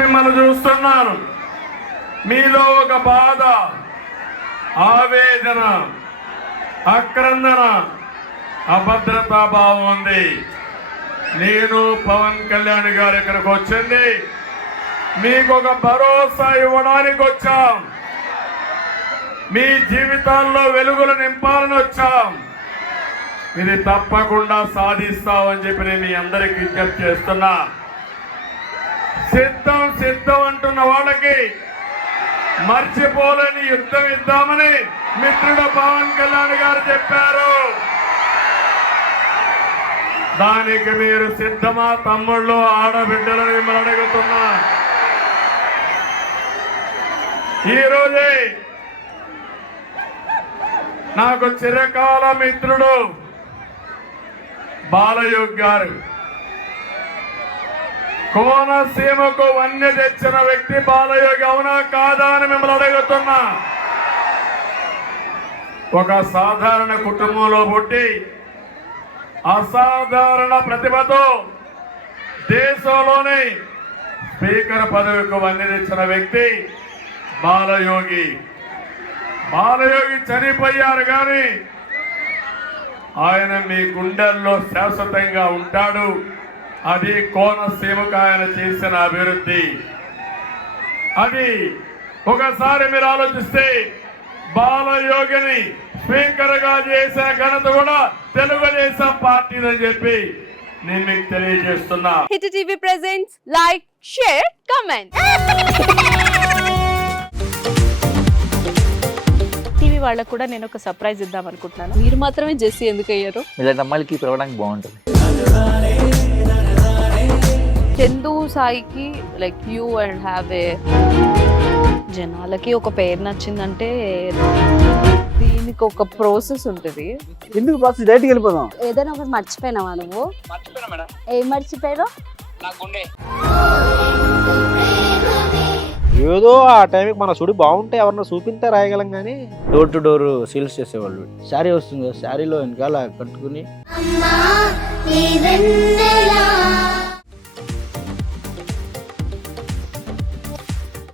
మిమ్మల్ని చూస్తున్నాను. మీలో ఒక బాధ, ఆవేదన, ఆక్రందన, అభద్రతా భావం ఉంది. నేను పవన్ కళ్యాణ్ గారు ఇక్కడికి వచ్చింది మీకు ఒక భరోసా ఇవ్వడానికి వచ్చాం. మీ జీవితాల్లో వెలుగులు నింపాలని వచ్చాం. ఇది తప్పకుండా సాధిస్తామని చెప్పి నేను మీ అందరికీ విజ్ఞప్తి చేస్తున్నా. సిద్ధం సిద్ధం అంటున్న వాళ్ళకి మర్చిపోలేని యుద్ధం ఇద్దామని మిత్రుడు పవన్ కళ్యాణ్ గారు చెప్పారు. దానికి మీరు సిద్ధమా తమ్ముళ్ళు, ఆడబిడ్డలని మిమ్మల్ని అడుగుతున్నా. ఈరోజే నాకు చిరకాల మిత్రుడు బాలయోగి గారు, కోనసీమకు వన్య తెచ్చిన వ్యక్తి బాలయోగి, అవునా కాదా అని మిమ్మల్ని అడుగుతున్నా. ఒక సాధారణ కుటుంబంలో పుట్టి అసాధారణ ప్రతిభతో దేశంలోని స్పీకర్ పదవికి వన్య తెచ్చిన వ్యక్తి బాలయోగి. బాలయోగి చనిపోయారు కానీ ఆయన మీ గుండెల్లో శాశ్వతంగా ఉంటాడు. అది కోనసీమకు ఆయన చేసిన అభివృద్ధి. అది ఒకసారి మీరు ఆలోచిస్తే బాలయోగిని స్పీకర్ గా చేసే ఘనత కూడా తెలుగుదేశం పార్టీని చెప్పి నేను మీకు తెలియజేస్తున్నా. Hit TV presents like, share, comment. TV వాళ్ళకు కూడా నేను ఒక సర్ప్రైజ్ ఇద్దాం అనుకుంటున్నాను. మీరు మాత్రమే జెస్సీ ఎందుకు అయ్యారు? ఇలాంటి అమ్మాయిలకి పిలవడానికి బాగుంటుంది. చందు సాయికి like you and have a, జనాలకి ఒక పేరు నచ్చిందంటే దీనికి ఒక ప్రాసెస్ ఉంటుంది. ఎందుకు ప్రాసెస్? డైరెక్ట్కి వెళ్ళిపోదాం. ఏదైనా ఒకటి మర్చిపోయినావా నువ్వు? ఏం మర్చిపోయావు? ఏదో ఆ టైంకి మన సుడి బాగుంటే ఎవరన్నా చూపింటే రాయగలం కానీ డోర్ టు డోర్ సేల్స్ చేసేవాళ్ళు. శారీ వస్తుంది, శారీలో వెనకాల కట్టుకుని